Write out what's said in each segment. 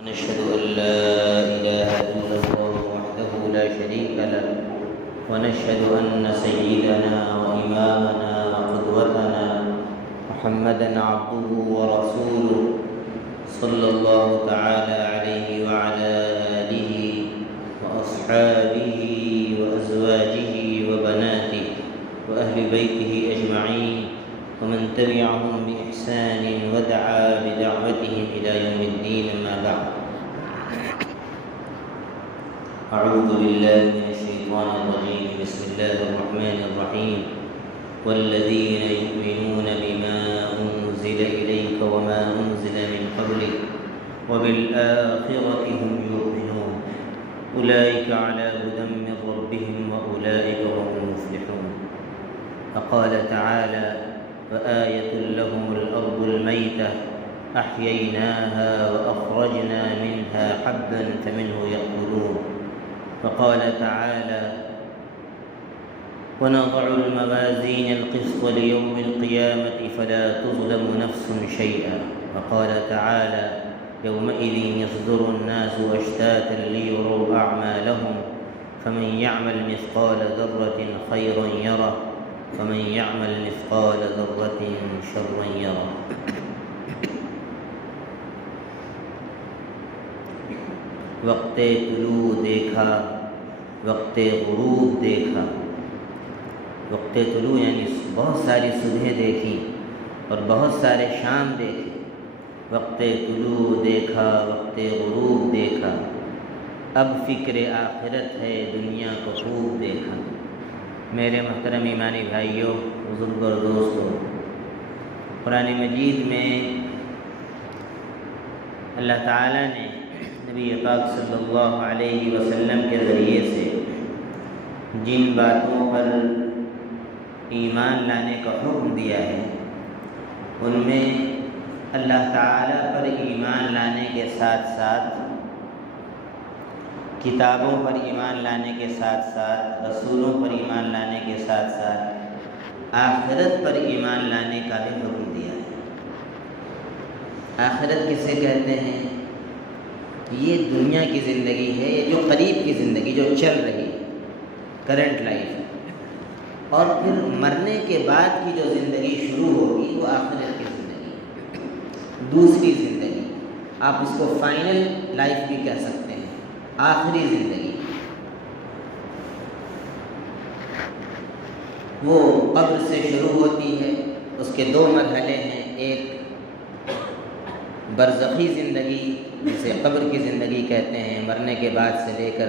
ونشهد أن لا إله إلا الله وحده لا شريك له ونشهد أن سيدنا وإمامنا وقدوتنا محمدا عبده ورسوله صلى الله تعالى عليه وعلى آله وأصحابه وأزواجه وبناته وأهل بيته أجمعين ومن تبعهم بإحسان ودعا بدعوتهم إلى يوم الدين. أما بعد، أعوذ بالله من الشيطان الرجيم. بسم الله الرحمن الرحيم. والذين يؤمنون بما أنزل إليك وما أنزل من قبلك وبالآخرة هم يوقنون أولئك على هدى من ربهم وأولئك هم المفلحون. فقال تعالى: وآية لهم الأرض الميتة أحييناها وأخرجنا منها حبا فمنه يأكلون. وقال تعالى: ونضع الموازين القسط ليوم القيامة فلا تظلم نفس شيئا. وقال تعالى: يومئذ يصدر الناس أشتاتا ليروا أعمالهم فمن يعمل مثقال ذرة خيرا يره ومن يعمل مثقال ذرة شرا يره. وقت طلوع دیکھا، وقت غروب دیکھا. وقت طلوع یعنی بہت ساری صبح دیکھی اور بہت سارے شام دیکھے. وقت طلوع دیکھا، وقت غروب دیکھا، اب فکر آخرت ہے دنیا کو خوب دیکھا. میرے محترم ایمانی بھائیوں، بزرگ اور دوستوں، قرآن مجید میں اللہ تعالیٰ نے نبی پاک صلی اللہ علیہ وسلم کے ذریعے سے جن باتوں پر ایمان لانے کا حکم دیا ہے، ان میں اللہ تعالیٰ پر ایمان لانے کے ساتھ ساتھ، کتابوں پر ایمان لانے کے ساتھ ساتھ، رسولوں پر ایمان لانے کے ساتھ ساتھ آخرت پر ایمان لانے کا بھی حکم دیا ہے. آخرت کسے کہتے ہیں؟ یہ دنیا کی زندگی ہے، یہ جو قریب کی زندگی جو چل رہی کرنٹ لائف، اور پھر مرنے کے بعد کی جو زندگی شروع ہوگی وہ آخرت کی زندگی، دوسری زندگی. آپ اس کو فائنل لائف بھی کہہ سکتے ہیں، آخری زندگی. وہ قبر سے شروع ہوتی ہے. اس کے دو مرحلے ہیں، ایک برزخی زندگی جسے قبر کی زندگی کہتے ہیں، مرنے کے بعد سے لے کر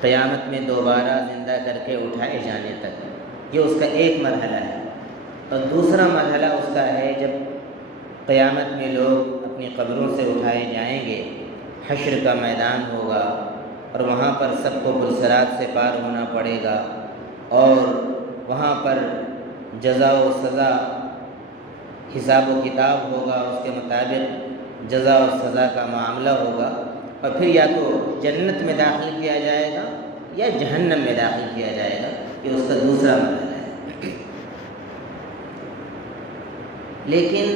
قیامت میں دوبارہ زندہ کر کے اٹھائے جانے تک، یہ اس کا ایک مرحلہ ہے. اور دوسرا مرحلہ اس کا ہے جب قیامت میں لوگ اپنی قبروں سے اٹھائے جائیں گے، حشر کا میدان ہوگا اور وہاں پر سب کو پلسرات سے پار ہونا پڑے گا، اور وہاں پر جزا و سزا، حساب و کتاب ہوگا، اس کے مطابق جزا و سزا کا معاملہ ہوگا، اور پھر یا تو جنت میں داخل کیا جائے گا یا جہنم میں داخل کیا جائے گا. یہ اس کا دوسرا مرحلہ ہے. لیکن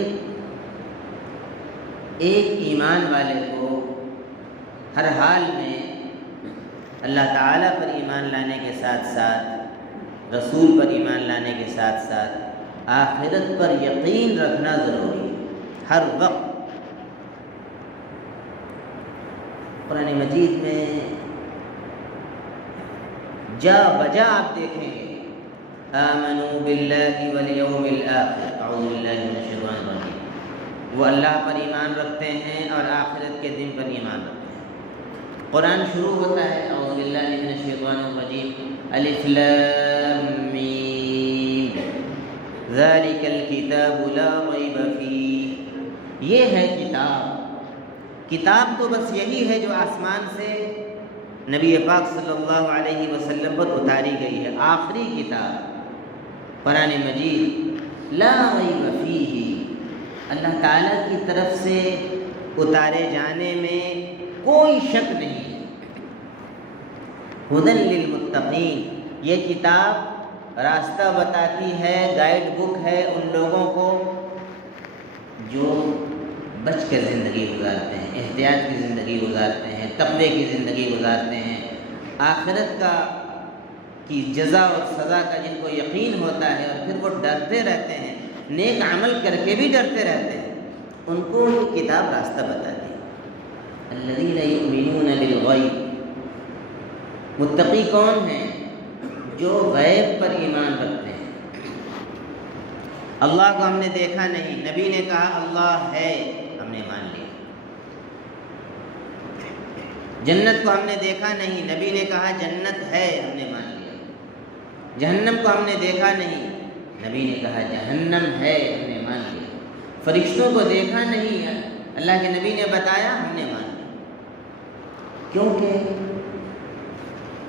ایک ایمان والے کو ہر حال میں اللہ تعالیٰ پر ایمان لانے کے ساتھ ساتھ، رسول پر ایمان لانے کے ساتھ ساتھ آخرت پر یقین رکھنا ضروری ہے ہر وقت. قرآن مجید میں جا بجا آپ دیکھیں گے آمنوا باللہ والیوم الآخر، اعوذ باللہ من الشیطان الرجیم. وہ اللہ پر ایمان رکھتے ہیں اور آخرت کے دن پر ایمان رکھتے ہیں. قرآن شروع ہوتا ہے اعوذ باللہ من الشیطان الرجیم، الف لام میم ذالک الکتاب لا ریب فیہ. یہ ہے کتاب. کتاب تو بس یہی ہے جو آسمان سے نبی پاک صلی اللہ علیہ وسلم پر اتاری گئی ہے، آخری کتاب قرآن مجید. لا ریب فیہ، اللہ تعالیٰ کی طرف سے اتارے جانے میں کوئی شک نہیں. ہدی للمتقین، یہ کتاب راستہ بتاتی ہے، گائیڈ بک ہے ان لوگوں کو جو بچ کر زندگی گزارتے ہیں، احتیاط کی زندگی گزارتے ہیں، تقوی کی زندگی گزارتے ہیں، آخرت کی جزا اور سزا کا جن کو یقین ہوتا ہے اور پھر وہ ڈرتے رہتے ہیں، نیک عمل کر کے بھی ڈرتے رہتے ہیں، ان کو یہ کتاب راستہ بتاتی ہے۔ الذین یؤمنون بالغیب، متقی کون ہیں؟ جو غیب پر ایمان رکھتے ہیں۔ اللہ کو ہم نے دیکھا نہیں، نبی نے کہا اللہ ہے، ہم نے مان لیا۔ جنت کو ہم نے دیکھا نہیں، نبی نے کہا جنت ہے، ہم نے مان لیا۔ جہنم کو ہم نے دیکھا نہیں، نبی نے کہا جہنم ہے، ہم نے مان لیا۔ فرشتوں کو دیکھا نہیں، اللہ کے نبی نے بتایا، ہم نے مان لیا۔ کیونکہ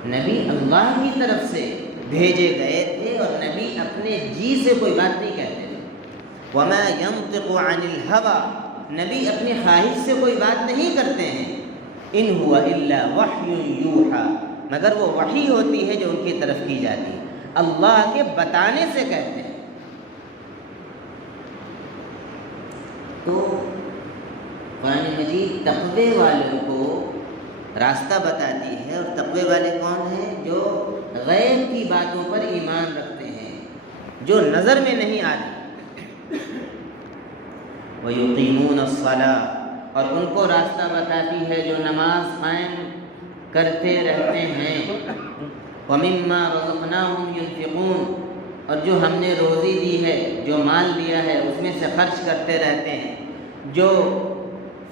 نبی اللہ کی طرف سے بھیجے گئے تھے اور نبی اپنے جی سے کوئی بات نہیں کہتے تھے۔ وَمَا يَنطِقُ عَنِ الْهَوَىٰ، نبی اپنی خواہش سے کوئی بات نہیں کرتے ہیں۔ إِنْ هُوَ إِلَّا وَحْيٌ يُوحَىٰ، مگر وہ وحی ہوتی ہے جو ان کی طرف کی جاتی ہے، اللہ کے بتانے سے کہتے ہیں۔ تو قرآن مجید تقوی والوں کو راستہ بتاتی ہے، اور تقوی والے کون ہیں؟ جو غیب کی باتوں پر ایمان رکھتے ہیں، جو نظر میں نہیں آتی۔ وَيُقِيمُونَ الصَّلَاةَ، اور ان کو راستہ بتاتی ہے جو نماز قائم کرتے رہتے ہیں۔ وَمِمَّا رَزَقْنَاهُمْ يُنْفِقُونَ، اور جو ہم نے روزی دی ہے، جو مال دیا ہے، اس میں سے خرچ کرتے رہتے ہیں۔ جو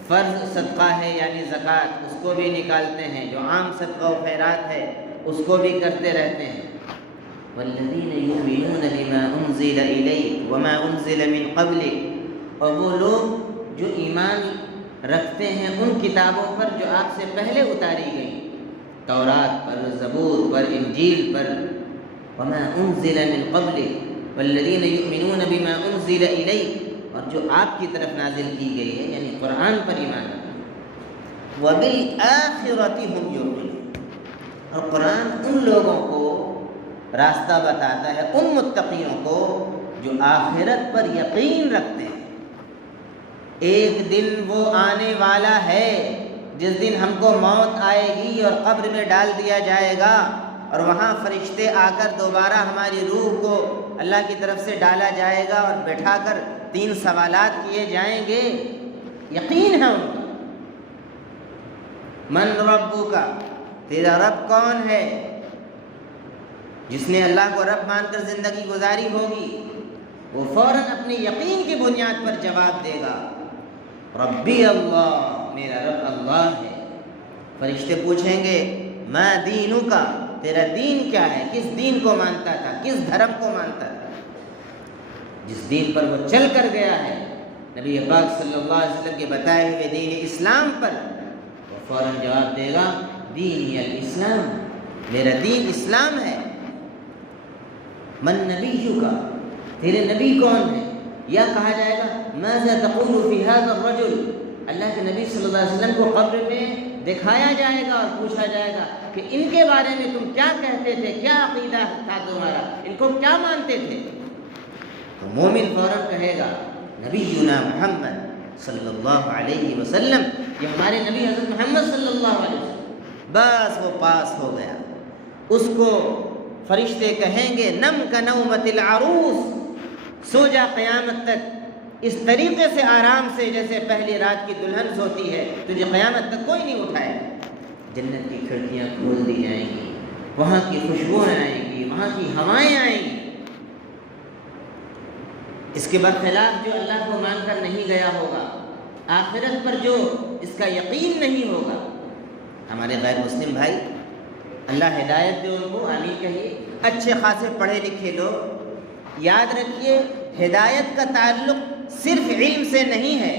فرض صدقہ ہے یعنی زکوٰۃ، اس کو بھی نکالتے ہیں، جو عام صدقہ و خیرات ہے اس کو بھی کرتے رہتے ہیں۔ وَالَّذِينَ يُؤْمِنُونَ بِمَا أُنزِلَ إِلَيْكَ وَمَا أُنزِلَ مِن قَبْلِكَ، اور وہ لوگ جو ایمان رکھتے ہیں ان کتابوں پر جو آپ سے پہلے اتاری گئیں، تورات پر، زبور پر، انجیل پر۔ وَمَا أُنزِلَ مِن قَبْلِكَ وَالَّذِينَ يُؤْمِنُونَ بِمَا أُنزِلَ إِلَيْكَ، اور جو آپ کی طرف نازل کی گئی ہے یعنی قرآن پر ایمان رکھتے ہیں۔ وَبِالْآخِرَةِ هُمْ يُوقِنُونَ، اور قرآن ان لوگوں کو راستہ بتاتا ہے، ان متقیوں کو جو آخرت پر یقین رکھتے ہیں۔ ایک دن وہ آنے والا ہے جس دن ہم کو موت آئے گی اور قبر میں ڈال دیا جائے گا، اور وہاں فرشتے آ کر دوبارہ ہماری روح کو اللہ کی طرف سے ڈالا جائے گا اور بٹھا کر 3 سوالات کیے جائیں گے۔ یقین ہے ان کا۔ من ربک، تیرا رب کون ہے؟ جس نے اللہ کو رب مان کر زندگی گزاری ہوگی وہ فوراً اپنے یقین کی بنیاد پر جواب دے گا، ربی اللہ، میرا رب اللہ ہے۔ فرشتے پوچھیں گے ما دینک، تیرا دین کیا ہے؟ کس دین کو مانتا تھا؟ کس دھرم کو مانتا تھا؟ جس دین پر وہ چل کر گیا ہے، نبی پاک صلی اللہ علیہ وسلم کے بتائے ہوئے دین اسلام پر، وہ فوراً جواب دے گا دینی الاسلام، میرا دین اسلام ہے۔ من نبیک، تیرے نبی کون ہے؟ یا کہا جائے گا ماذا تقول فی ھذا الرجل، اللہ کے نبی صلی اللہ علیہ وسلم کو قبر میں دکھایا جائے گا اور پوچھا جائے گا کہ ان کے بارے میں تم کیا کہتے تھے، کیا عقیدہ تھا تمہارا، ان کو کیا مانتے تھے؟ تو مومن فوراً کہے گا نبینا محمد صلی اللہ علیہ وسلم، یہ ہمارے نبی حضرت محمد صلی اللہ علیہ وسلم۔ بس وہ پاس ہو گیا۔ اس کو فرشتے کہیں گے نم کنومۃ العروس، سو جا قیامت تک اس طریقے سے آرام سے جیسے پہلی رات کی دلہن سوتی ہے، تجھے قیامت تک کوئی نہیں اٹھائے۔ جنت کی کھڑکیاں کھول دی جائیں گی، وہاں کی خوشبوئیں آئیں گی، وہاں کی ہوائیں آئیں گی۔ اس کے برخلاف جو اللہ کو مان کر نہیں گیا ہوگا، آخرت پر جو اس کا یقین نہیں ہوگا، ہمارے غیر مسلم بھائی، اللہ ہدایت دے ان کو، آمین کہیے۔ اچھے خاصے پڑھے لکھے لوگ، یاد رکھیے ہدایت کا تعلق صرف علم سے نہیں ہے،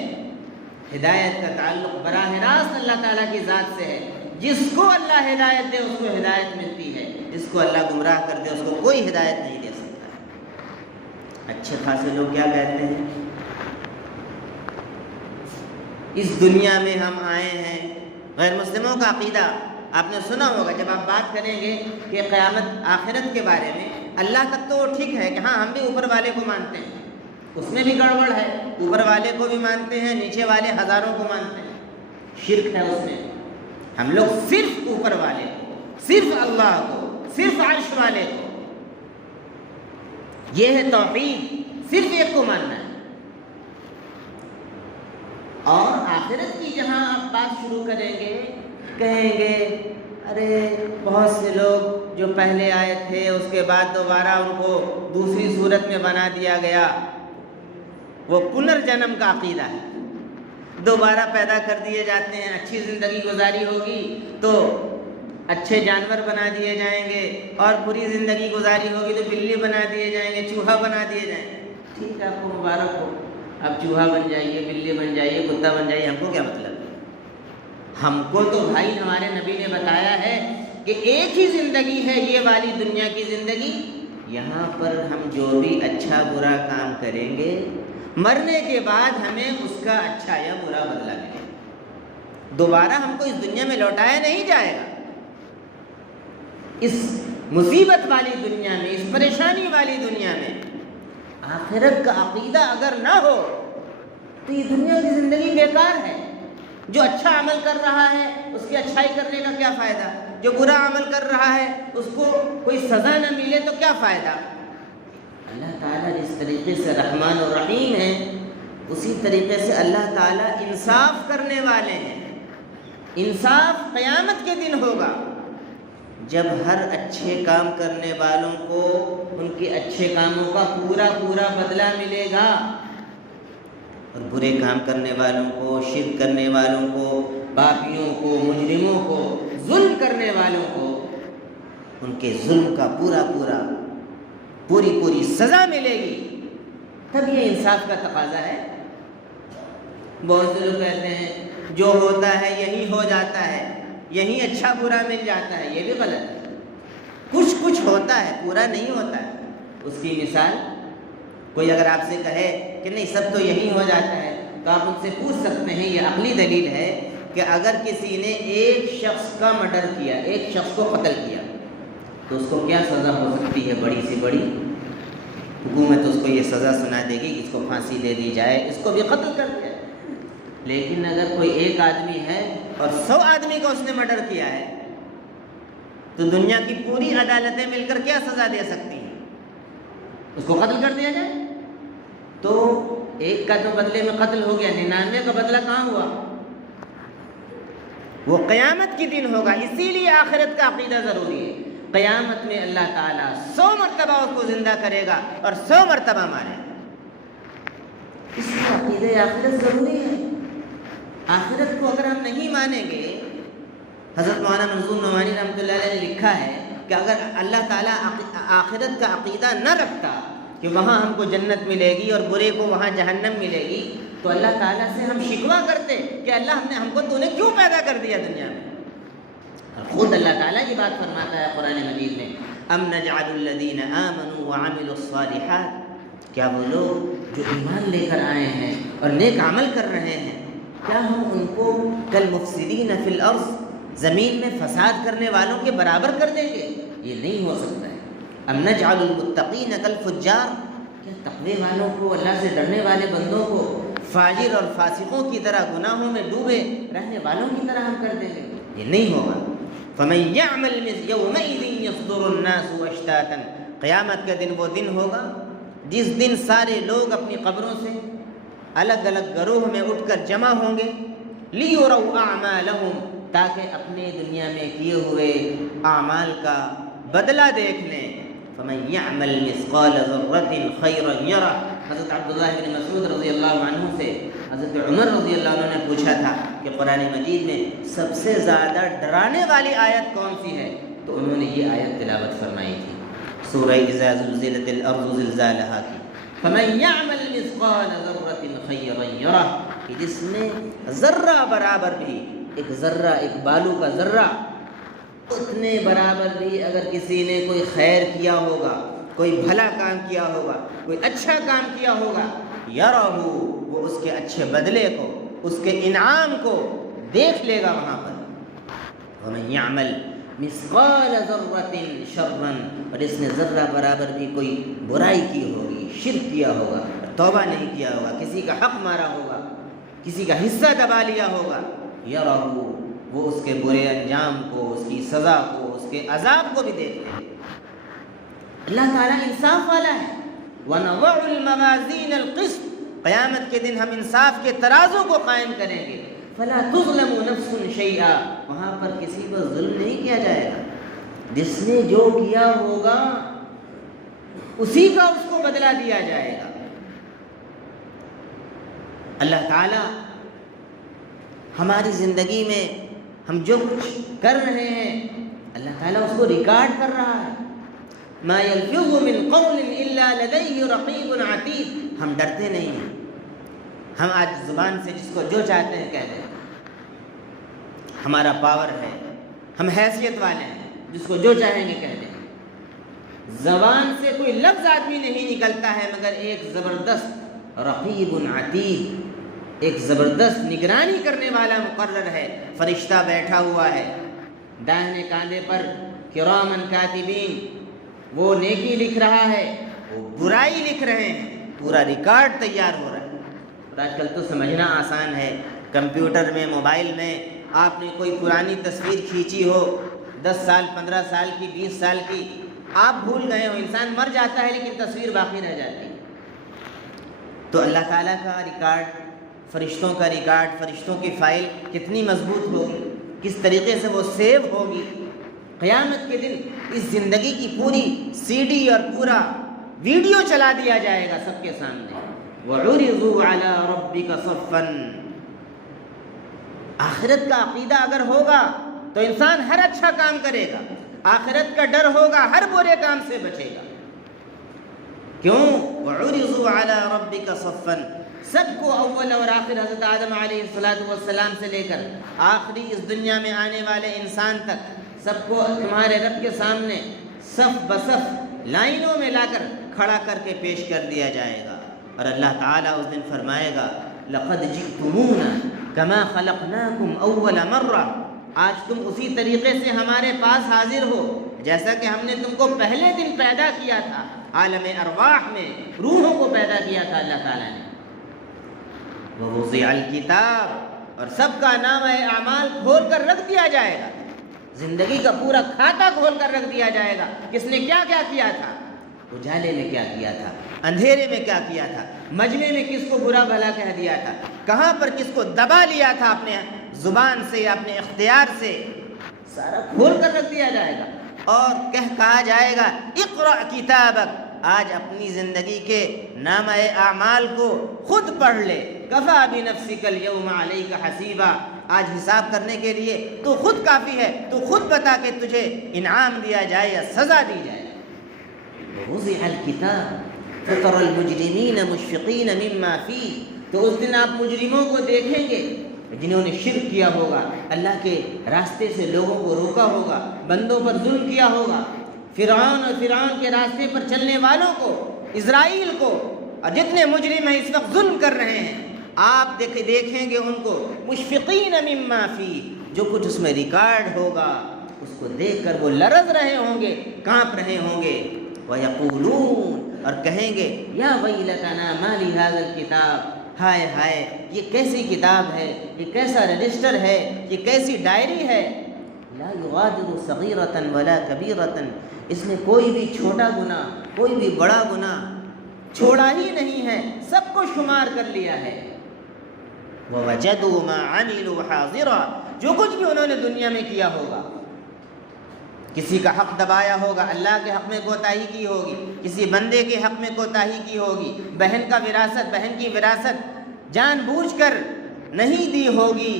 ہدایت کا تعلق براہ راست اللہ تعالیٰ کی ذات سے ہے۔ جس کو اللہ ہدایت دے اس کو ہدایت ملتی ہے، جس کو اللہ گمراہ کر دے اس کو کوئی ہدایت نہیں دے سکتا۔ اچھے خاصے لوگ کیا کہتے ہیں؟ اس دنیا میں ہم آئے ہیں، غیر مسلموں کا عقیدہ آپ نے سنا ہوگا، جب آپ بات کریں گے کہ قیامت آخرت کے بارے میں، اللہ تک تو ٹھیک ہے کہ ہاں ہم بھی اوپر والے کو مانتے ہیں، اس میں بھی گڑبڑ ہے، اوپر والے کو بھی مانتے ہیں، نیچے والے ہزاروں کو مانتے ہیں، شرک ہے اس میں۔ ہم لوگ صرف اوپر والے کو، صرف اللہ کو، صرف عرش والے کو، یہ ہے توحید، صرف ایک کو ماننا ہے۔ اور آخرت کی جہاں آپ بات شروع کریں گے، کہیں گے ارے بہت سے لوگ جو پہلے آئے تھے اس کے بعد دوبارہ ان کو دوسری صورت میں بنا دیا گیا، وہ پنرجنم کا عقیدہ ہے، دوبارہ پیدا کر دیے جاتے ہیں، اچھی زندگی گزاری ہوگی تو اچھے جانور بنا دیے جائیں گے، اور بری زندگی گزاری ہوگی تو بلی بنا دیے جائیں گے، چوہا بنا دیے جائیں گے۔ ٹھیک ہے، آپ کو مبارک ہو، اب چوہا بن جائیے، بلی بن جائیے، کتا بن جائیے، ہم کو کیا مطلب ہے؟ ہم کو تو بھائی ہمارے نبی نے بتایا ہے کہ ایک ہی زندگی ہے یہ والی دنیا کی زندگی، یہاں پر ہم جو بھی اچھا برا کام کریں گے مرنے کے بعد ہمیں اس کا اچھا یا برا بدلہ ملے گا، دوبارہ ہم کو اس دنیا میں لوٹایا نہیں جائے گا۔ اس مصیبت والی دنیا میں، اس پریشانی والی دنیا میں آخرت کا عقیدہ اگر نہ ہو تو یہ دنیا کی زندگی بیکار ہے۔ جو اچھا عمل کر رہا ہے اس کی اچھائی کرنے کا کیا فائدہ، جو برا عمل کر رہا ہے اس کو کوئی سزا نہ ملے تو کیا فائدہ۔ اللہ تعالیٰ جس طریقے سے رحمان اور رحیم ہے، اسی طریقے سے اللہ تعالیٰ انصاف کرنے والے ہیں۔ انصاف قیامت کے دن ہوگا، جب ہر اچھے کام کرنے والوں کو ان کے اچھے کاموں کا پورا پورا بدلہ ملے گا، اور برے کام کرنے والوں کو، شرک کرنے والوں کو، پاپیوں کو، مجرموں کو، ظلم کرنے والوں کو ان کے ظلم کا پوری سزا ملے گی۔ تب یہ انصاف کا تقاضا ہے۔ بہت سے لوگ کہتے ہیں جو ہوتا ہے یہی ہو جاتا ہے، یہی اچھا برا مل جاتا ہے، یہ بھی غلط ہے۔ کچھ ہوتا ہے، پورا نہیں ہوتا ہے۔ اس کی مثال، کوئی اگر آپ سے کہے کہ نہیں سب تو یہی ہو جاتا ہے، تو آپ ان سے پوچھ سکتے ہیں، یہ عقلی دلیل ہے کہ اگر کسی نے ایک شخص کا مرڈر کیا، ایک شخص کو قتل کیا، تو اس کو کیا سزا ہو سکتی ہے؟ بڑی سے بڑی حکومت اس کو یہ سزا سنا دے گی کہ اس کو پھانسی دے دی جائے، اس کو بھی قتل کر دیا۔ لیکن اگر کوئی ایک آدمی ہے اور 100 آدمی کو اس نے مرڈر کیا ہے، تو دنیا کی پوری عدالتیں مل کر کیا سزا دے سکتی ہیں؟ اس کو قتل کر دیا جائے۔ تو ایک کا جو بدلے میں قتل ہو گیا، 99 کا بدلہ کہاں ہوا؟ وہ قیامت کی دن ہوگا۔ اسی لیے آخرت کا عقیدہ ضروری ہے۔ قیامت میں اللہ تعالیٰ 100 مرتبہ اس کو زندہ کرے گا اور 100 مرتبہ مارے گا۔ اس لیے عقیدہ آخرت ضروری ہے۔ آخرت کو اگر ہم نہیں مانیں گے، حضرت مولانا منظور نعمانی رحمۃ اللہ علیہ نے لکھا ہے کہ اگر اللہ تعالیٰ آخرت کا عقیدہ نہ رکھتا کہ وہاں ہم کو جنت ملے گی اور برے کو وہاں جہنم ملے گی، تو اللہ تعالیٰ سے ہم شکوہ کرتے کہ اللہ ہم کو تو نے کیوں پیدا کر دیا دنیا میں۔ اور خود اللہ تعالیٰ یہ بات فرماتا ہے قرآن مجید میں، ام نجعل الذین آمنوا وعملوا الصالحات، کیا وہ لوگ جو ایمان لے کر آئے ہیں اور نیک عمل کر رہے ہیں، کیا ہم ان کو کالمفسدین فی الارض، زمین میں فساد کرنے والوں کے برابر کر دیں گے؟ یہ نہیں ہو سکتا ہے۔ ام نجعل المتقین کالفجار، کیا تقوی والوں کو، اللہ سے ڈرنے والے بندوں کو فاجر اور فاسقوں کی طرح گناہوں میں ڈوبے رہنے والوں کی طرح ہم کر دیں گے؟ یہ نہیں ہوگا۔ فمن یعمل یومئذ یصدر الناس اشتاتا، قیامت کا دن وہ دن ہوگا جس دن سارے لوگ اپنی قبروں سے الگ الگ گروہ میں اٹھ کر جمع ہوں گے، لیروا اعمالہم، تاکہ اپنے دنیا میں کیے ہوئے اعمال کا بدلہ دیکھ لیں۔ فمن یعمل مثقال ذرۃ خیرا یرہ، حضرت عبداللہ بن مسعود رضی اللہ عنہ سے حضرت عمر رضی اللہ عنہ نے پوچھا تھا کہ قرآن مجید میں سب سے زیادہ ڈرانے والی آیت کون سی ہے؟ تو انہوں نے یہ آیت تلاوت فرمائی تھی، سورہ اذا زلزلت الارض زلزالہا کی، فمن یعمل مثقال ذرۃ خیرا یرہ، کہ جس میں ذرہ برابر بھی، ایک ذرہ، ایک بالو کا ذرہ اتنے برابر بھی اگر کسی نے کوئی خیر کیا ہوگا، کوئی بھلا کام کیا ہوگا، کوئی اچھا کام کیا ہوگا، یرہ، وہ اس کے اچھے بدلے کو، اس کے انعام کو دیکھ لے گا وہاں پر۔ ومن یعمل مثقال ذرۃ شرا، اور اس نے ذرہ برابر بھی کوئی برائی کی ہوگی، شرک کیا ہوگا، توبہ نہیں کیا ہوگا، کسی کا حق مارا ہوگا، کسی کا حصہ دبا لیا ہوگا، یرہو، وہ اس کے برے انجام کو، اس کی سزا کو، اس کے عذاب کو بھی دیکھ لیں گے۔ اللہ تعالیٰ انصاف والا ہے۔ وَنَضَعُ الْمَوَازِينَ الْقِسْطَ، قیامت کے دن ہم انصاف کے ترازو کو قائم کریں گے۔ فَلَا تُظْلَمُ نَفْسٌ شَيْئًا، وہاں پر کسی پر ظلم نہیں کیا جائے گا۔ جس نے جو کیا ہوگا اسی کا اس کو بدلہ دیا جائے گا۔ اللہ تعالیٰ ہماری زندگی میں ہم جو کچھ کر رہے ہیں اللہ تعالیٰ اس کو ریکارڈ کر رہا ہے۔ ما یلفظ من قول الا لدیہ رقیب عتید، ہم ڈرتے نہیں ہیں، ہم آج زبان سے جس کو جو چاہتے ہیں کہہ دیں، ہمارا پاور ہے، ہم حیثیت والے ہیں، جس کو جو چاہیں گے کہہ دیں۔ زبان سے کوئی لفظ آدمی نہیں نکلتا ہے مگر ایک زبردست رقیب عتید، ایک زبردست نگرانی کرنے والا مقرر ہے، فرشتہ بیٹھا ہوا ہے داہنے کاندھے پر، کرامن کاتبین، وہ نیکی لکھ رہا ہے، وہ برائی لکھ رہے ہیں، پورا ریکارڈ تیار ہو رہا ہے۔ اور آج کل تو سمجھنا آسان ہے، کمپیوٹر میں، موبائل میں آپ نے کوئی پرانی تصویر کھینچی ہو 10 سال 15 سال کی 20 سال کی، آپ بھول گئے ہو، انسان مر جاتا ہے لیکن تصویر باقی رہ جاتی ہے۔ تو اللہ تعالیٰ کا ریکارڈ، فرشتوں کا ریکارڈ، فرشتوں کی فائل کتنی مضبوط ہوگی، کس طریقے سے وہ سیو ہوگی۔ قیامت کے دن اس زندگی کی پوری سی ڈی اور پورا ویڈیو چلا دیا جائے گا سب کے سامنے۔ وَعُرِضُوا عَلَىٰ رَبِّكَ صَفًّا، آخرت کا عقیدہ اگر ہوگا تو انسان ہر اچھا کام کرے گا، آخرت کا ڈر ہوگا ہر برے کام سے بچے گا۔ کیوں؟ وَعُرِضُوا عَلَىٰ رَبِّكَ صَفًّا، سب کو اول اور آخر حضرت آدم علیہ السلام سے لے کر آخری اس دنیا میں آنے والے انسان تک سب کو تمہارے رب کے سامنے صف بصف لائنوں میں لا کر کھڑا کر کے پیش کر دیا جائے گا، اور اللہ تعالیٰ اس دن فرمائے گا لَقَدْ جِئْتُمُونَا كَمَا خَلَقْنَاكُمْ أَوَّلَ مَرَّةٍ، آج تم اسی طریقے سے ہمارے پاس حاضر ہو جیسا کہ ہم نے تم کو پہلے دن پیدا کیا تھا، عالم ارواح میں روحوں کو پیدا کیا تھا اللہ تعالیٰ نے۔ وَوُضِعَ الْكِتَابُ، اور سب کا نامہ اعمال کھول کر رکھ دیا جائے گا، زندگی کا پورا کھاتا کھول کر رکھ دیا جائے گا، کس نے کیا کیا کیا تھا، اجالے میں کیا کیا تھا، اندھیرے میں کیا کیا تھا، مجمع میں کس کو برا بھلا کہہ دیا تھا، کہاں پر کس کو دبا لیا تھا اپنے زبان سے یا اپنے اختیار سے، سارا کھول کر رکھ دیا جائے گا، اور کہا جائے گا اقرأ کتابک، آج اپنی زندگی کے نامہ اعمال کو خود پڑھ لے، کفا بنفسک اليوم علیک حسیبا، آج حساب کرنے کے لیے تو خود کافی ہے، تو خود بتا کہ تجھے انعام دیا جائے یا سزا دی جائے۔ ووضع الکتاب فتری المجرمین مشفقین مما فیہ، تو اس دن آپ مجرموں کو دیکھیں گے جنہوں نے شرک کیا ہوگا، اللہ کے راستے سے لوگوں کو روکا ہوگا، بندوں پر ظلم کیا ہوگا، فرعون اور فرعون کے راستے پر چلنے والوں کو، اسرائیل کو، اور جتنے مجرم ہیں اس وقت ظلم کر رہے ہیں، آپ دیکھیں گے ان کو مشفقین مما فیہ، جو کچھ اس میں ریکارڈ ہوگا اس کو دیکھ کر وہ لرز رہے ہوں گے، کانپ رہے ہوں گے۔ وَيَقُولُونَ، اور کہیں گے یا ویلتنا ما لِهَذَا الْكِتَابِ، ہائے ہائے یہ کیسی کتاب ہے، یہ کیسا رجسٹر ہے، یہ کیسی ڈائری ہے، لا یغادر صغیرۃ ولا کبیرۃ، اس نے کوئی بھی چھوٹا گناہ کوئی بھی بڑا گناہ چھوڑا ہی نہیں ہے، سب کو شمار کر لیا ہے۔ وَوَجَدُوا مَا عَمِلُوا حَاضِرًا، جو کچھ بھی انہوں نے دنیا میں کیا ہوگا، کسی کا حق دبایا ہوگا، اللہ کے حق میں کوتاہی کی ہوگی، کسی بندے کے حق میں کوتاہی کی ہوگی، بہن کی وراثت جان بوجھ کر نہیں دی ہوگی،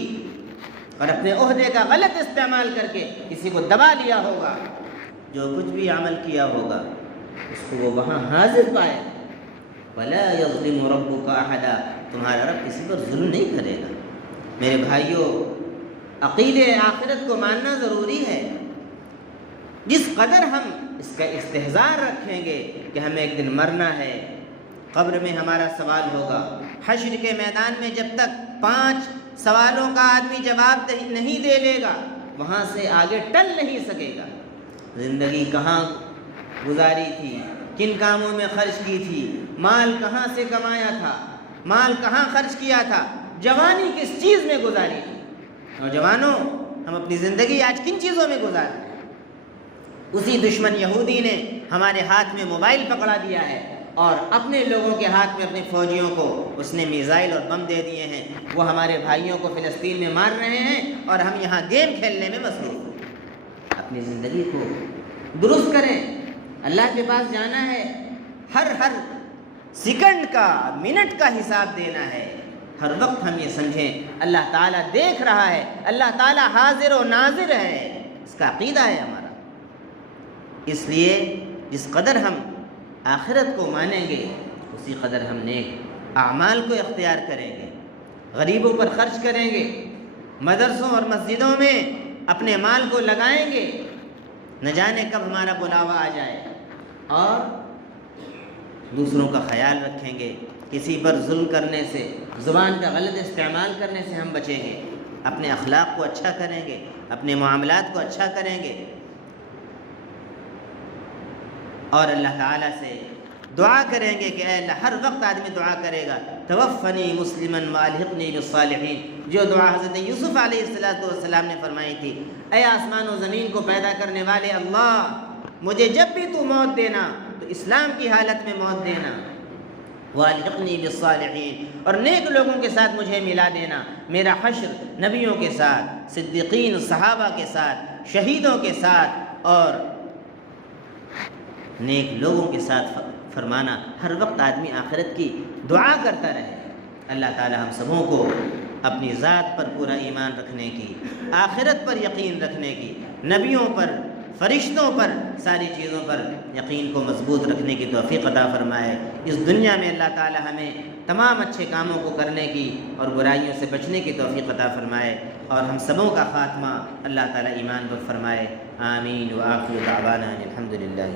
اور اپنے عہدے کا غلط استعمال کر کے کسی کو دبا لیا ہوگا، جو کچھ بھی عمل کیا ہوگا اس کو وہ وہاں حاضر پائے۔ وَلَا يَظْلِمُ رَبُّكَ أَحَدًا، تمہارا رب کسی پر ظلم نہیں کرے گا۔ میرے بھائیوں، عقیدے آخرت کو ماننا ضروری ہے۔ جس قدر ہم اس کا استحضار رکھیں گے کہ ہمیں ایک دن مرنا ہے، قبر میں ہمارا سوال ہوگا، حشر کے میدان میں جب تک 5 سوالوں کا آدمی جواب نہیں دے لے گا وہاں سے آگے ٹل نہیں سکے گا۔ زندگی کہاں گزاری تھی، کن کاموں میں خرچ کی تھی، مال کہاں سے کمایا تھا، مال کہاں خرچ کیا تھا، جوانی کس چیز میں گزاری تھی۔ نوجوانوں، ہم اپنی زندگی آج کن چیزوں میں گزار رہے ہیں؟ اسی دشمن یہودی نے ہمارے ہاتھ میں موبائل پکڑا دیا ہے اور اپنے لوگوں کے ہاتھ میں اپنے فوجیوں کو اس نے میزائل اور بم دے دیے ہیں۔ وہ ہمارے بھائیوں کو فلسطین میں مار رہے ہیں اور ہم یہاں گیم کھیلنے میں مصروف ہیں۔ اپنی زندگی کو درست کریں، اللہ کے پاس جانا ہے، ہر سیکنڈ کا، منٹ کا حساب دینا ہے۔ ہر وقت ہم یہ سمجھیں اللہ تعالیٰ دیکھ رہا ہے، اللہ تعالیٰ حاضر و ناظر ہے، اس کا عقیدہ ہے ہمارا۔ اس لیے جس قدر ہم آخرت کو مانیں گے اسی قدر ہم نیک اعمال کو اختیار کریں گے، غریبوں پر خرچ کریں گے، مدرسوں اور مسجدوں میں اپنے مال کو لگائیں گے، نہ جانے کب ہمارا بلاوا آ جائے، اور دوسروں کا خیال رکھیں گے، کسی پر ظلم کرنے سے، زبان کا غلط استعمال کرنے سے ہم بچیں گے، اپنے اخلاق کو اچھا کریں گے، اپنے معاملات کو اچھا کریں گے، اور اللہ تعالیٰ سے دعا کریں گے کہ اے اللہ، ہر وقت آدمی دعا کرے گا، توفنی مسلما والحقنی بالصالحین، جو دعا حضرت یوسف علیہ السلام نے فرمائی تھی، اے آسمان و زمین کو پیدا کرنے والے اللہ، مجھے جب بھی تو موت دینا تو اسلام کی حالت میں موت دینا، والحقنی بالصالحین، اور نیک لوگوں کے ساتھ مجھے ملا دینا، میرا حشر نبیوں کے ساتھ، صدیقین، صحابہ کے ساتھ، شہیدوں کے ساتھ اور نیک لوگوں کے ساتھ فرمانا۔ ہر وقت آدمی آخرت کی دعا کرتا رہے۔ اللہ تعالی ہم سبوں کو اپنی ذات پر پورا ایمان رکھنے کی، آخرت پر یقین رکھنے کی، نبیوں پر، فرشتوں پر، ساری چیزوں پر یقین کو مضبوط رکھنے کی توفیق عطا فرمائے۔ اس دنیا میں اللہ تعالی ہمیں تمام اچھے کاموں کو کرنے کی اور برائیوں سے بچنے کی توفیق عطا فرمائے، اور ہم سبوں کا خاتمہ اللہ تعالی ایمان پر فرمائے۔ آمین وآخر دعوانا الحمدللہ۔